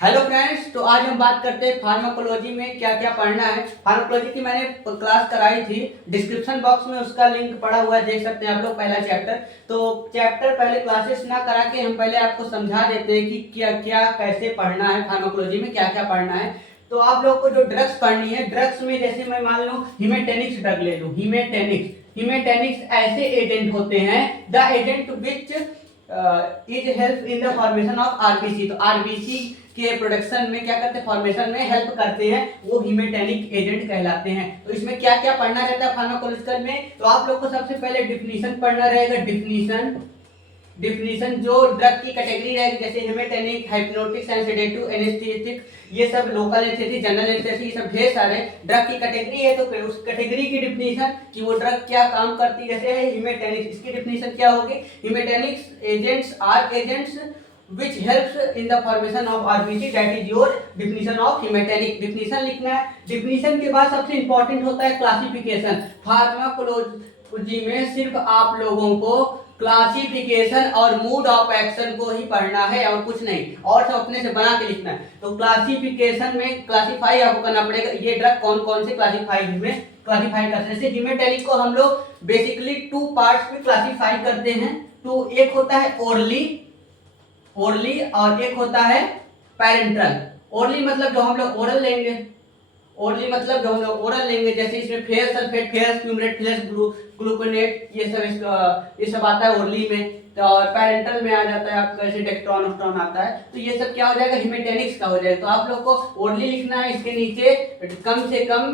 Hello friends, तो आज हम बात करते हैं फार्माकोलॉजी में क्या क्या पढ़ना है। फार्माकोलॉजी की मैंने क्लास कराई थी, डिस्क्रिप्शन बॉक्स में उसका लिंक पड़ा हुआ है, देख सकते हैं आप लोग। पहला चैप्टर, तो चैप्टर पहले क्लासेस ना करा के हम पहले आपको समझा देते हैं कि क्या क्या कैसे पढ़ना है, फार्माकोलॉजी में क्या क्या पढ़ना है। तो आप लोग को जो ड्रग्स पढ़नी है, ड्रग्स में जैसे मैं मान लूँ हिमेटेनिक्स ड्रग ले लूँ। हिमेटेनिक्स ऐसे एजेंट होते हैं, the agent which is help in the formation of RBC. तो आरबीसी के प्रोडक्शन में क्या करते हैं, फॉर्मेशन में हेल्प करते हैं, वो हिमेटेनिक एजेंट कहलाते हैं। तो इसमें क्या क्या पढ़ना रहता है फार्माकोलॉजिकल में, तो आप लोग को सबसे पहले डिफिनीशन पढ़ना रहेगा। डिफिनीशन जो ड्रग की कैटेगरी रहेगी, जैसे हिमेटेनिक, हाइप्नोटिक, सेडेटिव, एनेस्थेटिक, ये सब लोकल एनेस्थेटिक, जनरल एनेस्थेटिक, ये सब ढेर सारे ड्रग की कैटेगरी है। तो फिर उस कैटेगरी की डिफिनीशन कि वो ड्रग क्या काम करती है। जैसे है हिमेटेनिक, इसकी डिफिनीशन क्या होगी, haematinics agents are agents which helps in the formation of RBC, that is your definition of hematinic। definition लिखना है। definition के बाद सबसे इंपॉर्टेंट होता है क्लासिफिकेशन। फार्माकोलॉजी में सिर्फ आप लोगों को क्लासिफिकेशन और मोड ऑफ एक्शन को ही पढ़ना है और कुछ नहीं, और सब अपने से बना के लिखना है। तो क्लासिफिकेशन में क्लासिफाई आपको करना पड़ेगा, ये ड्रग कौन कौन से क्लासिफाई में क्लासिफाई करते हैं। जैसे हिमेटेनिक को हम लोग बेसिकली 2 पार्ट्स में क्लासिफाई करते हैं। तो एक होता है ओरली और एक होता है पैरेंटल। ओरली मतलब जो हम लोग ओरल लेंगे, जैसे इसमें ferrous sulphate, ferrous fumarate, ferrous gluconate, ये सब आता है ओरली में। तो और पैरेंटल में आ जाता है आपका जैसे डेक्ट्रॉन आता है। तो ये सब क्या हो जाएगा, हिमेटेनिक्स का हो जाएगा। तो आप लोग को ओरली लिखना है, इसके नीचे कम से कम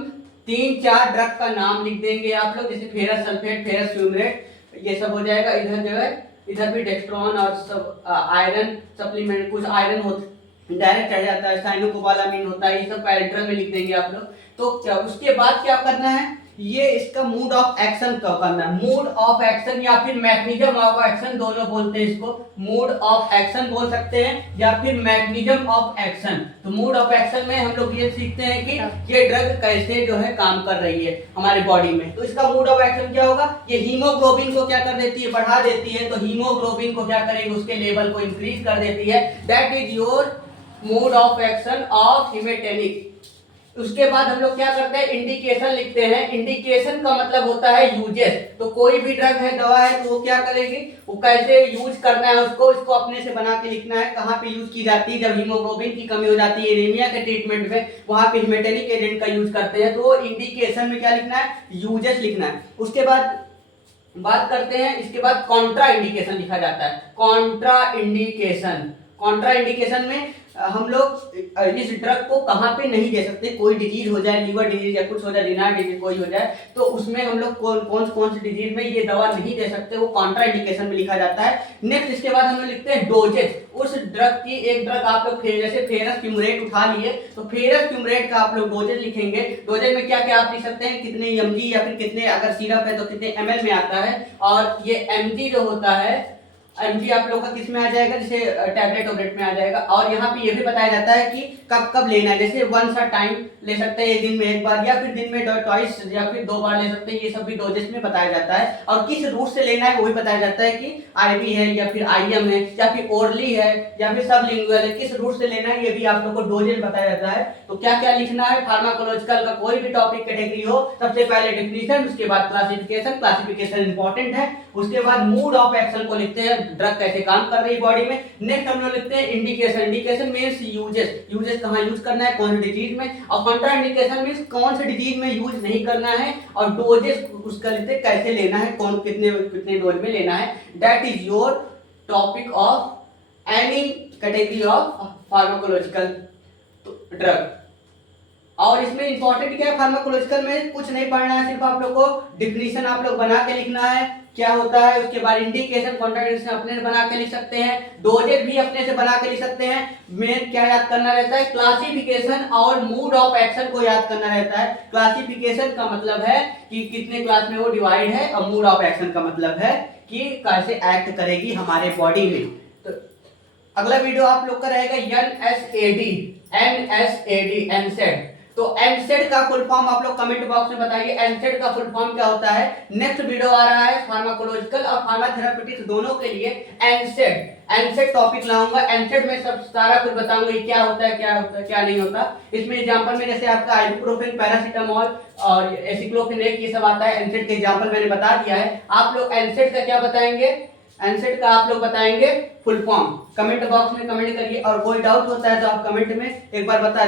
3-4 ड्रग का नाम लिख देंगे आप लोग, जैसे फेरस सल्फेट, फेरस फ्यूमरेट, ये सब हो जाएगा। इधर जो है इधर भी डेक्स्ट्रॉन और सब आयरन सप्लीमेंट, कुछ आयरन होता डायरेक्ट चढ़ जाता है, साइनोकोबालामिन होता है, ये सब पैरेंटल में लिख देंगे आप लोग। तो क्या उसके बाद क्या करना है, ये इसका मूड ऑफ एक्शन क्या करना है। मूड ऑफ एक्शन या फिर मैकेनिज्म ऑफ एक्शन, दोनों बोलते हैं इसको। मूड ऑफ एक्शन बोल सकते हैं या फिर मैकेनिज्म ऑफ एक्शन। तो मूड ऑफ एक्शन में हम लोग ये सीखते हैं कि ये ड्रग कैसे जो है काम कर रही है हमारे बॉडी में। तो इसका मूड ऑफ एक्शन क्या होगा, ये हीमोग्लोबिन को क्या कर देती है, बढ़ा देती है। तो हीमोग्लोबिन को क्या करेगी, उसके लेवल को इंक्रीज कर देती है। That is your mode of action of haematinic. उसके बाद हम लोग क्या करते हैं, इंडिकेशन लिखते हैं। इंडिकेशन का मतलब होता है यूजेस। तो कोई भी ड्रग है, दवा है, तो वो क्या करेगी, वो कैसे यूज करना है उसको अपने से बना के लिखना है। कहाँ पे यूज की जाती है, जब हीमोग्लोबिन की कमी हो जाती है एनीमिया के ट्रीटमेंट में, वहां पे हिमेटेनिक एजेंट का यूज करते हैं। तो इंडिकेशन में क्या लिखना है, यूजेस लिखना है। उसके बाद बात करते हैं, इसके बाद कॉन्ट्रा इंडिकेशन लिखा जाता है। कॉन्ट्रा इंडिकेशन में हम लोग इस ड्रग को कहाँ पे नहीं दे सकते। कोई डिजीज हो जाए, लीवर डिजीज या कुछ हो जाए, रीनल डिजीज कोई हो जाए, तो उसमें हम लोग कौन सी डिजीज में ये दवा नहीं दे सकते, वो कॉन्ट्रा इंडिकेशन में लिखा जाता है। नेक्स्ट इसके बाद हम लोग लिखते हैं डोजेज। उस ड्रग की एक ड्रग आप लोग जैसे फेरस फ्यूमरेट उठा लिए, तो फेरस फ्यूमरेट का आप लोग डोजेज लिखेंगे। डोजेज में क्या क्या आप लिख सकते हैं, कितने एमजी या फिर कितने, अगर सिरप है तो कितने एमएल में आता है। और ये एमजी जो होता है, एमजी आप लोग का किस में आ जाएगा, जैसे टैबलेट में आ जाएगा। और यहाँ पे ये भी बताया जाता है कि कब कब लेना है, जैसे वंस अ टाइम ले सकते हैं, एक दिन में एक बार, या फिर दिन में ट्वाइस या फिर 2 बार ले सकते हैं। ये सब भी डोजेस में बताया जाता है। और किस रूट से लेना है वो भी बताया जाता है कि आईवी है या फिर आईएम है या फिर ओरली है या फिर सबलिंगुअल है, किस रूट से लेना है ये भी आप लोग को डोजेज बताया जाता है। तो क्या क्या लिखना है, फार्माकोलॉजिकल का कोई भी टॉपिक कैटेगरी हो, सबसे पहले डिफिनीशन, उसके बाद क्लासिफिकेशन इंपॉर्टेंट है। उसके बाद मूड ऑफ एक्शन को लिखते हैं, ड्रग कैसे काम कर रही है बॉडी में। नेक्स्ट हम लोग लिखते हैं इंडिकेशन मींस यूजेस कहां यूज करना है, कौन सी डिजीज में। और कॉन्ट्रा इंडिकेशन मींस कौन सी डिजीज में यूज नहीं करना है। और डोजेस उसका लिखते हैं, कैसे लेना है, कौन कितने डोज में लेना है। That is your topic of any category of pharmacological drug. और इसमें इंपॉर्टेंट क्या है, फार्माकोलॉजिकल में कुछ नहीं पढ़ना है, सिर्फ आप लोग को डिफिनीशन आप लोग बना के लिखना है क्या होता है। उसके बाद इंडिकेशन, कॉन्ट्राइंडिकेशन अपने से बना के लिख सकते हैं, डोजेज भी अपने से बना के लिख सकते हैं। मेन क्या याद करना रहता है, क्लासिफिकेशन और मूड ऑफ एक्शन को याद करना रहता है। क्लासिफिकेशन का मतलब है कि कितने क्लास में वो डिवाइड है, और मूड ऑफ एक्शन का मतलब है कि कैसे एक्ट करेगी हमारे बॉडी में। तो अगला वीडियो आप लोग का रहेगा एनएसएडी, एनसेड। तो एनसेड का फुल फॉर्म आप लोग कमेंट बॉक्स में बताइए, एनसेड का फुल फॉर्म क्या होता है। नेक्स्ट वीडियो आ रहा है फार्माकोलॉजिकल और फार्माथेरापेटिक्स दोनों के लिए एनसेड एनसेड टॉपिक लाऊंगा। एनसेड में सब सारा कुछ बताऊंगा ये क्या होता है, क्या होता है, क्या नहीं होता। इसमें एग्जांपल में जैसे आपका आइबुप्रोफेन, पैरासीटामोल और एसिक्लोफेनेक ये सब आता है। एनसेड के एग्जांपल मैंने बता दिया है। आप लोग एनसेड का क्या बताएंगे, एनसेड का आप लोग बताएंगे फुल फॉर्म। कमेंट बॉक्स में कमेंट करिए और कोई डाउट होता है तो आप कमेंट में एक बार बता